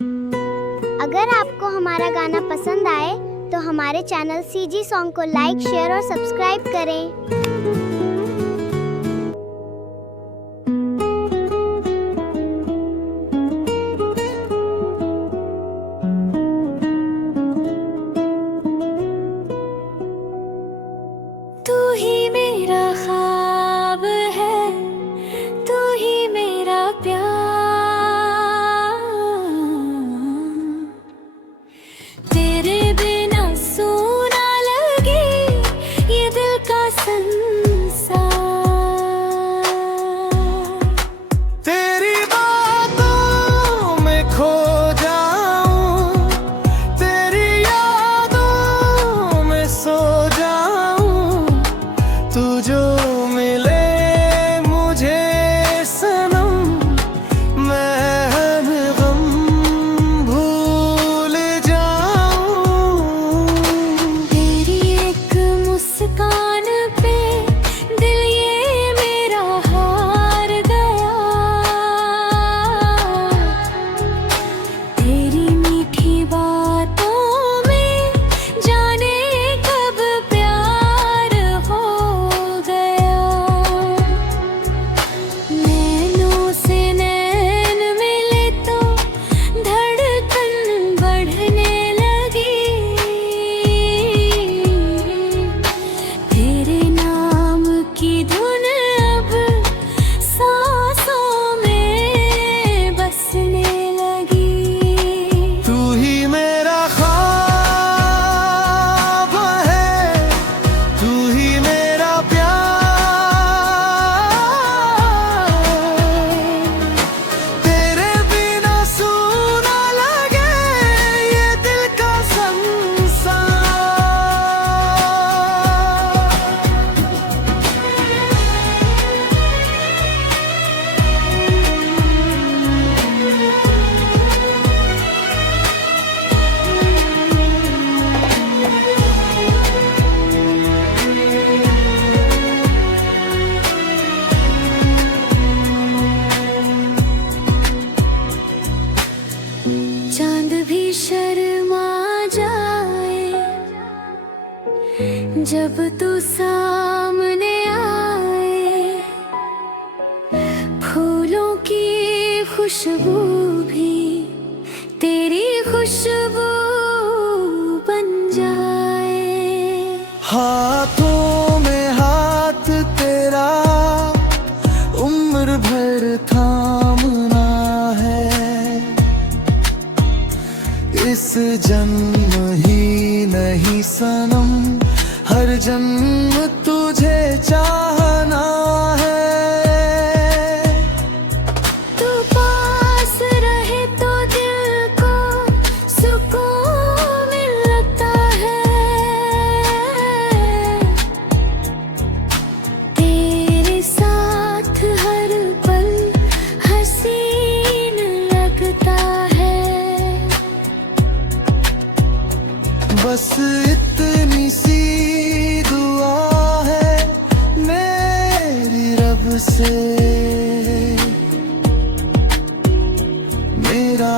अगर आपको हमारा गाना पसंद आए तो हमारे चैनल CG सॉन्ग को लाइक, शेयर और सब्सक्राइब करें। तू ही मेरा ख्वाब है, तू ही मेरा प्यार, तेरे बिना सूना लगे ये दिल का संसार। तेरी बातों में खो जाऊं, तेरी यादों में सो जाऊं, तू जो मिले मुझे सनम, मैं हर गम भूल जाऊं। तेरी एक मुस्कान पे दिल ये मेरा हार गया, तेरी मीठी बातों में जाने कब प्यार हो गया। नैनों से नैन मिले तो धड़कन बढ़ने लगी, तेरे नाम की धुन अब सांसों में बसने लगी। तू ही मेरा ख्वाब है, तू ही मेरा प्यार, तेरे बिना सूना लगे ये दिल का संसार। चांद भी शर्मा जाए जब तू सामने आए, फूलों की खुशबू भी तेरी खुशबू बन जाए। हाथों में हाथ तेरा उम्र भर थामना है, इस जन्म ही नहीं सनम, हर जन्म तुझे चाहना है। तू पास रहे तो दिल को सुकून मिलता है, तेरे साथ हर पल हसीन लगता है। बस इतनी सी दुआ है मेरी रब से, मेरा